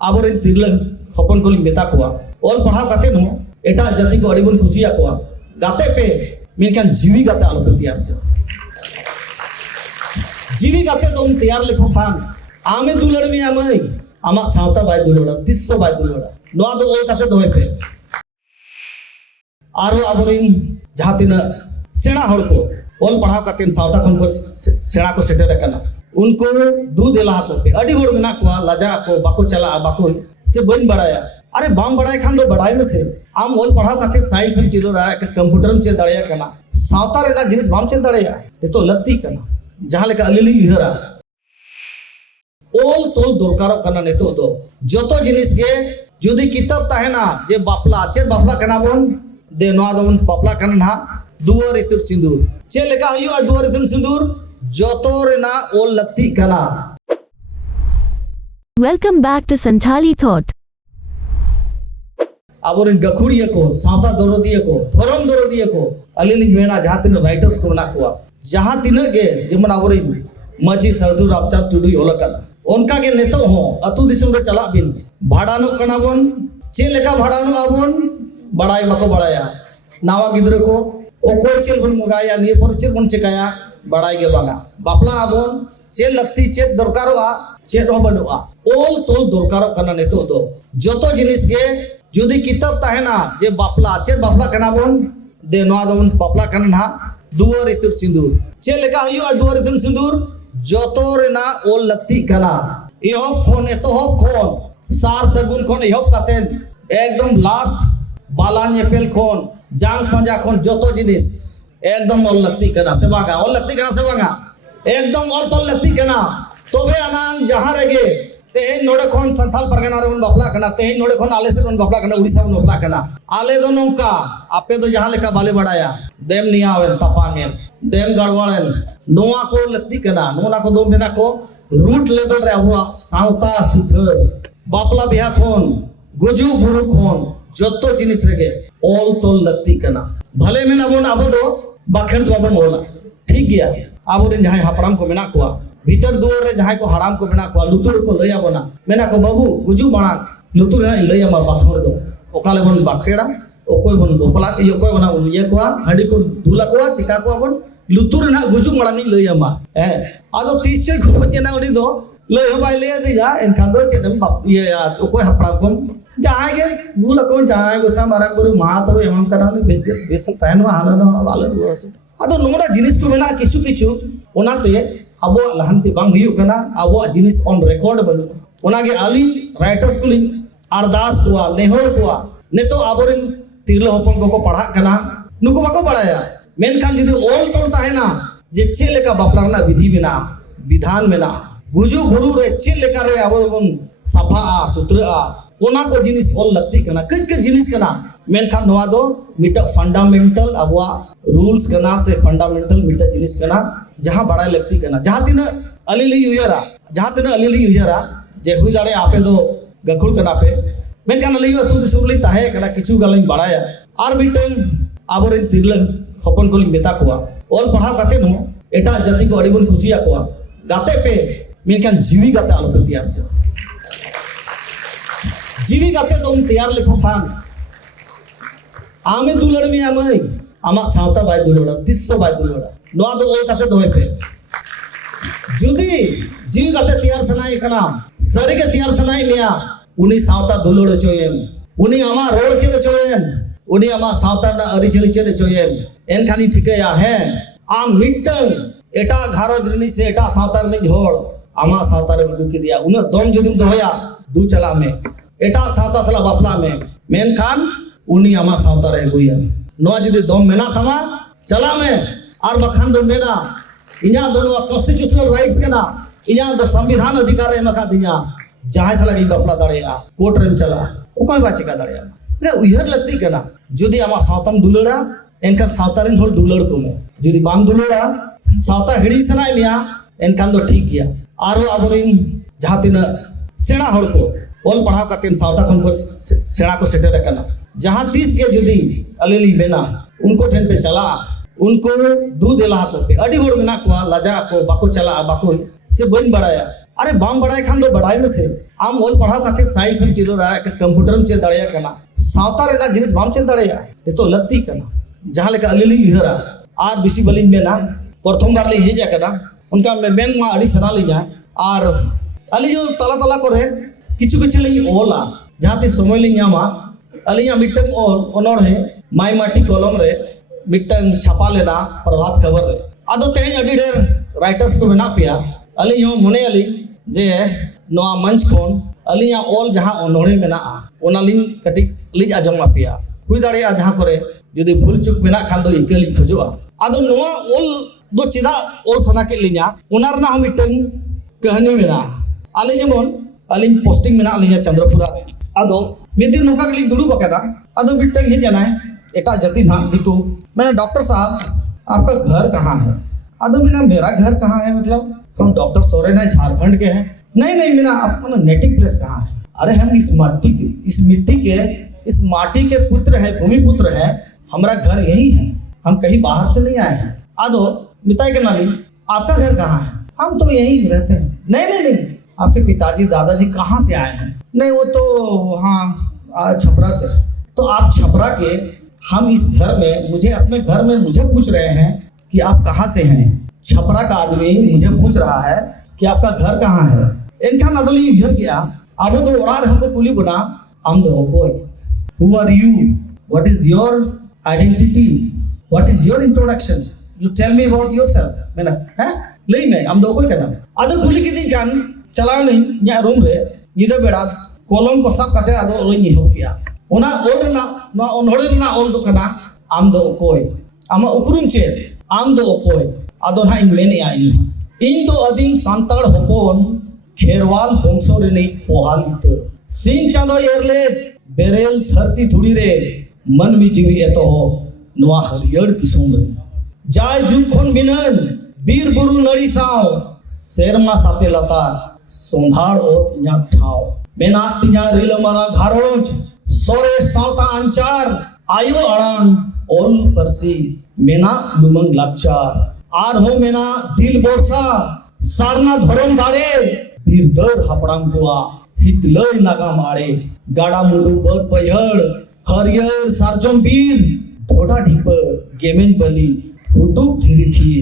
आबोरेन तिरला हपन को मेता कोआ ओल पढ़ाव काते नो एटा जाति को अड़ी बन खुशिया कोआ गाते पे मेनखान जीवी गाते आलो पे तैयार को जीवी गाते तो तैयार लेखो खान आमे दुलड़ में आमई आमा सावता बाय दुलड़ा तिस्सो बाय दुलड़ा नोआ दो ओल काते दोय पे आरो आबोरेन जहां तिना सेना हड़ को ओल पढ़ाव काते सावता खन को सेना को सेटर कना उनको दूध एला को पे अड़ी होड़ मेना को लाजा को बाको चला बाको से बन बढ़ाया अरे बाम बढ़ाए खान दो बढ़ाई में से आम ओल पढ़ाव काते साइंस में चिलो रहा कंप्यूटर में चे दड़िया कना सावता रेना जिनिस बाम चे दड़िया ये तो लगती कना जहां लेका अलिली उहरा ओल तो दरकारो कना नेतो तो जतो जिनिस के जुदी किताब ताहेना जे बापला चे बापला कना बोन दे नोआ दोन बापला कना ना दुआर इतुर सिंदूर चे लेका हुआ दुआर इतुर सिंदूर जोतो रेना ओल लगती कना। Welcome back to Santali Thought. आबोरेन गखुड़िया को सावता दरोदिया को धर्म दरोदिया को अलिली मेना जहां तीन राइटर्स को मना को जहां तीन के जेमन आबोरेन मजी साधु रामचांद टुडू ओलकना उनका के नेतो हो अतु दिसम रे चला बिन भाड़ानो कना बोन चे लेका भाड़ानो आबोन बड़ाई बको बड़ाया नावा गिद्र को ओ कोई चेल बन मगाया निये पर चेल बन चेकाया बड़ाई के बागा बापला आबोन चेल लगती चेत दरकारोआ चेत हो बनुआ ओल तोल दरकारो कना नेतो तो जतो जिनिस के जुदी किताब ताहेना जे बापला चेत बापला कना बोन दे नोआ दोन बापला कना ना दुआर इतुर सिंदूर चे लेका हुआ दुआर इतुर सिंदूर जतो रेना ओल लगती कना इहब खोन एतोहब खोन सार सगुन खोन इहब कातेन एकदम लास्ट बाला नेपेल खोन जांग पंजा खोन जतो जिनिस एकदम ओल लगती कना से बागा ओल लगती कना से बागा एकदम ओल तोल लगती कना तोबे अनांग जहां रगे तेहेन नोडे खोन संथाल परगना रे बन बापला कना तेहेन नोडे खोन आले से बन बापला कना उड़ीसा बन बापला कना आले दो नोंका आपे तो जहां लेका बाले बड़ाया देम नियावेन तपामेन देम गड़बड़न नोआ को लगती कना नोना को दो मेना को रूट लेवल रे अब सावता सुथर बापला बिहा खोन गुजु बुरु खोन जतो जिनिस रगे ओल तोल लगती कना भले में अब अब दो बाखेड़ दो बाबन मोला ठीक गया अब जहां हापड़ाम को मेना को भीतर दुआर रे जहां को हराम को मेना को लुतुर को लया बना मेना को बाबू गुजु बना लुतुर लया मा बाखड़ दो ओकाले बन बाखेड़ा ओकोय बन बपला यो कोय बना ये को हडी को दुला को चिका को बन लुतुर ना गुजु मड़ा नि लया मा ए आदो 30 चय को जना उडी दो लय हो बाय ले दिया एनखान दो चेदम ये ओकोय हापड़ाम को जहां के गुला को जहां को सा मारन गुरु मा तो एमन करा ले बेस फैन मा हाल ना वाले रुस आदो नोंगड़ा जिनिस को मेना किछु किछु ओनाते अबो लहंती बांग हुयु कना अबो जिनिस ऑन रिकॉर्ड बनु ओना के आली राइटर्स को अरदास को नेहर को नेतो आबोरिन तिरला हपन को पढ़ा कना नुको बाको पढ़ाया मेनखान जदि ओल तोल ताहेना जे चे लेका बापला ना विधि मेना विधान मेना गुजु गुरु रे चे लेका रे अबो बन सफा सुत्र ओना को जिनिस ओल लगती कना कज जिनिस कना मेनखान नोआ दो मिटा फंडामेंटल अबवा रूल्स कना से फंडामेंटल मिटा जिनिस कना जहां बड़ाई लगती कना जहां तीन अलिली उयरा जहां तीन अलिली उयरा जे हुई दाड़े आपे दो गखुड़ कना पे मेनखान अलिली अतु दिसुमली ताहे कना किछु गलिन बड़ाया आर मिटन आबोरेन तिरला हपन को मेता को ओल पढ़ाव काते नो एटा जाति को अड़ी बन खुशिया को गाते पे मेनखान जीवी गाते आलो पे तैयार को जीवी गाते तो तैयार लेखो खान आमे दुलड़ में आमई आमा सावता बाय दुलड़ा तिस्सो बाय दुलड़ा नोआ दो ओल काते दोय पे जुदी जीवी गाते तैयार सनाई कना सरी के तैयार सनाई मिया उनी सावता दुलड़ चोयम उनी आमा रोड चेले चोयम उनी आमा सावता ना अरि चेले चेले चोयम एनखानी ठिकया है आम मिटन एटा घारोज रनी से एटा सावता रनी होड़ आमा सावता रे दुकी दिया उन दम जदिम दोया दू चला में एटा सावता सला बापला में मेनखान उनी आमा सावता रे गुयम नोआ जदि दम मेना थमा चला में आर बखान दो मेना इना दोनों कॉन्स्टिट्यूशनल राइट्स केना इना दो संविधान अधिकार रे मका दिया जहां सला की बापला दड़ेया कोर्ट रे चला ओ कोई बात चिका दड़ेया रे उहर लगती केना जदि आमा सावतम दुलड़ा एनखान सावता रिन होल दुलड़ को में जदि बाम दुलड़ा सावता हिड़ी सनाय मिया एनखान दो ठीक गया आरो आबोरिन जहां तीन सेना हड़ को ओल पढ़ाव कातेन सावता खन को सेना को सेटर कना जहां 30 के जुदी अलेली बेना उनको ठेन पे चला उनको दूध एला को पे अड़ी होड़ मेना को लाजा को बाको चला बाको से बन बड़ाया अरे बाम बड़ाई खान दो बड़ाई में से आम ओल पढ़ाव खातिर साइंस में चिलो रहा है कंप्यूटर में चेक दाड़िया करना सावता रेना जिनिस बाम चेक दाड़िया ये तो लगती करना जहाँ लेकर अलीली इहरा आर बिसी बलिंग में ना प्रथम बार ले ये जा करना उनका मेन मा अड़ी सना ले जाए और अली जो तला तला करे किचु किचु ले ओला जहाँ ते समय ले ᱧᱟᱢᱟ अली मिट्टन ओल ओनोड़ है माई माटी कॉलम रे मिट्टन छापा लेना प्रभात खबर रे आदो तेज अड़ी ढेर राइटर्स को बना पिया अली हो मने अली जे नोआ मंच खोन अली ओल जहाँ ओनोड़े मेना ओनालिन कटी लिज आजमा पिया हुई दाड़े जहाँ करे जुदी भूल चुक मेना खान दो इकली खोजोआ आदो नोआ ओल दो चिदा ओल सना के लिया ओना रना हम मिट्टन कहानी मेना अली जेमन अली पोस्टिंग मेना लिया चंद्रपुरा रे आदो मिद दिन नोका के दुड़ू बकना आदो मिट्टन हे जाना एटा जति ना दिको मैंने डॉक्टर साहब आपका घर कहाँ है आदो बिना मेरा घर कहाँ है मतलब हम डॉक्टर सोरेन है झारखंड के हैं नहीं मेरा अपना नेटिव प्लेस कहाँ है अरे हम इस माटी के पुत्र है भूमि पुत्र है हमारा घर यही है हम कहीं बाहर से नहीं आए हैं आदो मिताई के नाली आपका घर कहाँ है हम तो यही रहते हैं नहीं आपके पिताजी दादाजी कहाँ से आए हैं नहीं वो तो हाँ छपरा से तो आप छपरा के हम इस घर में मुझे अपने घर में मुझे पूछ रहे हैं कि आप कहाँ से हैं छपरा का आदमी मुझे पूछ रहा है कि आपका घर कहाँ है इनका नदली घर किया अब तो और हमको कुली बना हम दो कोई who are you what is your identity what is your introduction you tell me about yourself मैंने हैं ले मैं हम दो कोई करना आदो कुली की दिन कान चलाओ नहीं या रूम रे इधर बेड़ा कॉलम को सब कते आदो लोई हो किया ओना ओल ना ना ओनोड़े ना ओल दो कना आम दो कोई आमा उपरुम चे आम दो कोई आदो ना इन मेने आ इन दो अधीन सांताड़ होपोन खेरवाल बंशो रे नहीं पोहालित सिंह चांदो एरले बेरेल धरती धुड़ी रे मन में जीवी एतो नोआ हरियर दिसोम रे जाय जुग खोन बिनन बीर बुरु नड़ी साव शेरमा साथे लतार सोंधाड़ ओत इया ठाव मेना तिया रिल मारा घारोज सोरे सावता अंचार आयो अड़ान ओल परसी मेना लुमंग लाचार आर हो मेना दिल बोरसा सारना धरम दाड़े बीर दर हापड़ाम कुआ हितलय नागाम आड़े गाड़ा मुंडू बद पयहड़ हरियर सारजम बीर भोड़ा ढीप गेमेन बली हुटुक धीरी थी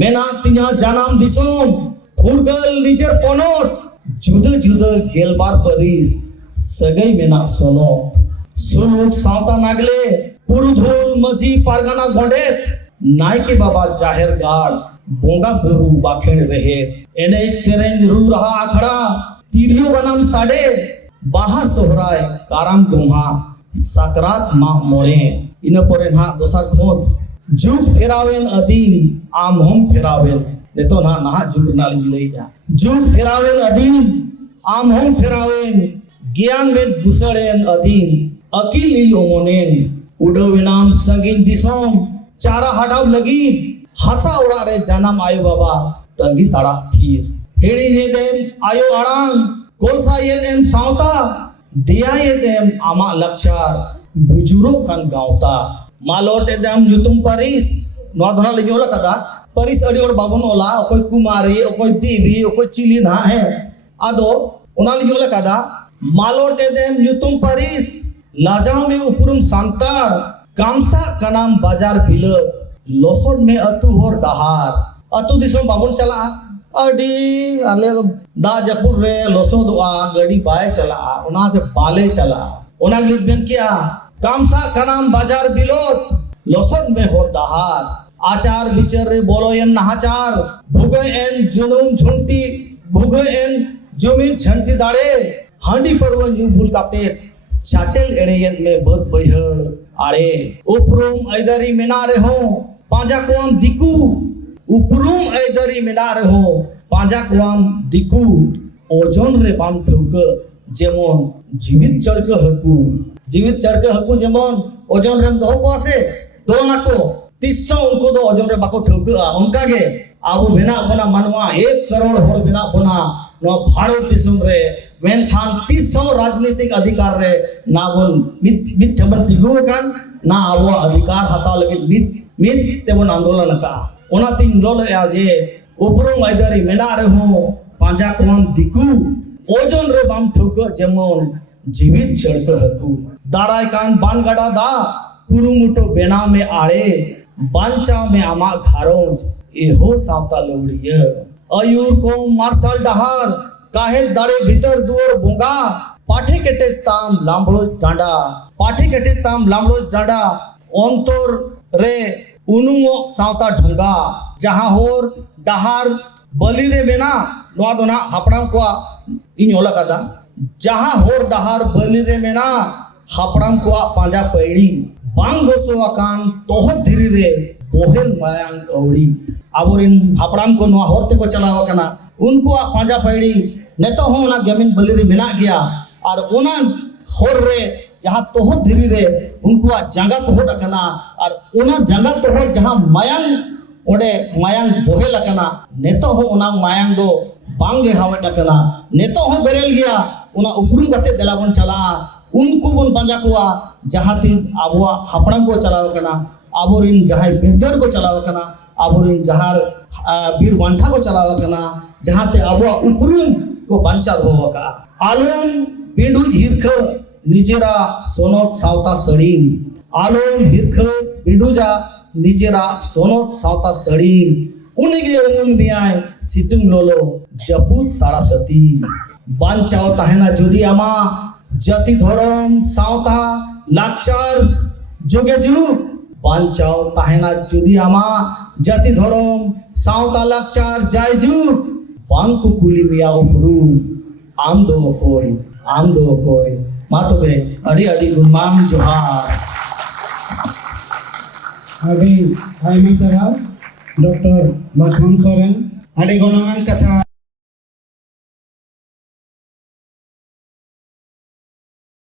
मेना तिया जानाम दिसोम फुरगल निजर पोनोत जुदा जुदा गेलबार परिस सगई मेना सोनो सुनुक सावता नागले पुरुधुल मजी पारगाना गोंडेत नायके बाबा जाहिर गाड़ बोंगा बुरु बाखेड़ रहे एने सेरेंज रू रहा आखड़ा तीरियो बनाम साडे बाहर सोहराय काराम गोहा सकरात मा मोड़े इन परे ना दोसर खोद जुग फेरावेन अधीन आम हम फेरावेन नेतो ना नहा जुग नाल मिलैया जुग फेरावेन अधीन आम हम फेरावेन ज्ञान में बुसड़ेन अधीन अकील इलोमोनेन उडोविनाम संगीन दिसोम चारा हटाव लगी हसा उड़ा रे जानम आयो बाबा तंगी ताड़ा थीर हेड़ी ने देम आयो अड़ांग कोलसा ये देम सावता दिया ये देम आमा लक्षार बुजुरो कन गावता मालोटे देम युतुम परिस नवा धना लियोला कदा परिस अड़ी और बाबन ओला कोई कुमारी कोई देवी कोई चिली ना है आदो ओना लियोला कदा मालोटे देम युतुम परिस लाजाव में उपरुम सांतार कामसा कनाम बाजार बिलक लोसोड में अतु होर डहार अतु दिसोम बाबन चला अडी आले दा जपुर रे लोसोदुआ गड़ी बाय चला ओना के बाले चला ओना लिबन किया कामसा कनाम बाजार बिलोत लोसोड में होर डहार आचार बिचर रे बोलो एन नहाचार भुगे एन जुनुम झुंटी भुगे एन जुमी झंटी दाड़े हांडी पर्व न्यू भूल काते चाटेल एड़ेयन में बद बहड़ आड़े उपरुम ऐदरी मेना रे हो पांजा कोआम दिकू उपरुम ऐदरी मेना रे हो पांजा कोआम दिकू ओजोन रे बाम ठौक जेमन जीवित चड़क हकू जेमन ओजोन रे दो को आसे दो नाको 300 उनको दो ओजोन रे बाको ठौक उनका के आबो मेना बना मानवा 1 करोड़ होड़ मेना बना नो भारत दिसम रे वेन खान 300 राजनीतिक अधिकार रे ना बन मित थबन तिगु कान ना आबो अधिकार हता लगे मित तेबन आंदोलन का ओना तिन लोल या जे उपरुम ऐदरी मेना रे हो पांजा कोम दिकू ओजन रे बाम ठोक जेमन जीवित चढ़क हकू दाराय कान बान गड़ा दा कुरुमुटो बेना में आड़े बांचा में आमा घारोज एहो सावता लौड़िया अयूर को मार्शल डहार काहे दाड़े भीतर दुआर बोंगा पाठे केटेस ताम लांबड़ोज डांडा पाठे केटेस ताम लांबड़ोज डांडा अंतर रे उनुमो सावता ढंगा जहां होर डहार बलि रे बेना नोआ दोना हापड़ाम को इन होला कदा जहां होर डहार बलि रे मेना हापड़ाम को पांजा पैड़ी बांग गोसो अकान तोहत धीरे रे बोहेल मायांग औड़ी आबोरिन हापड़ाम को नोआ होरते को चलाव कना उनको पांजा पैड़ी नेतो हो ना जमीन बलि रे मेना गया और उना होर रे जहां तोहत धीरे रे उनको जंगा तोहत अकना और उना जंगा तोहत जहां मायांग ओडे मायांग बोहेल अकना नेतो हो उना मायांग दो बांगे हावट अकना नेतो हो बेरेल गया उना उपरुम कते देला बन चला उनको बन पांजा को जहां तीन आबुआ हापड़ाम को चलाव कना आबोरिन जहां बिरदर को चलाव कना आबोरिन जहां बीर वांठा को चलाव कना जहां ते आबुआ उपरुम को बांचा होवका आलम पिंडू हिरख निजेरा सोनत सावता सड़ी आलम हिरख पिंडूजा निजेरा सोनत सावता सड़ी उनगे उन मियाय सितुंग लोलो जपुत साड़ा सती बांचाओ ताहेना जुदी आमा जाति धर्म सावता लाचार जोगे जुग बांचाओ ताहेना जुदी आमा जाति धर्म सावता लाचार जाय जुग बांकु कुली मिया उपरू आम दो कोई मा तबे अड़ी अड़ी गुणमान जोहार अभी आयमा साहब डॉक्टर लक्ष्मण सोरेन अड़ी गुणमान कथा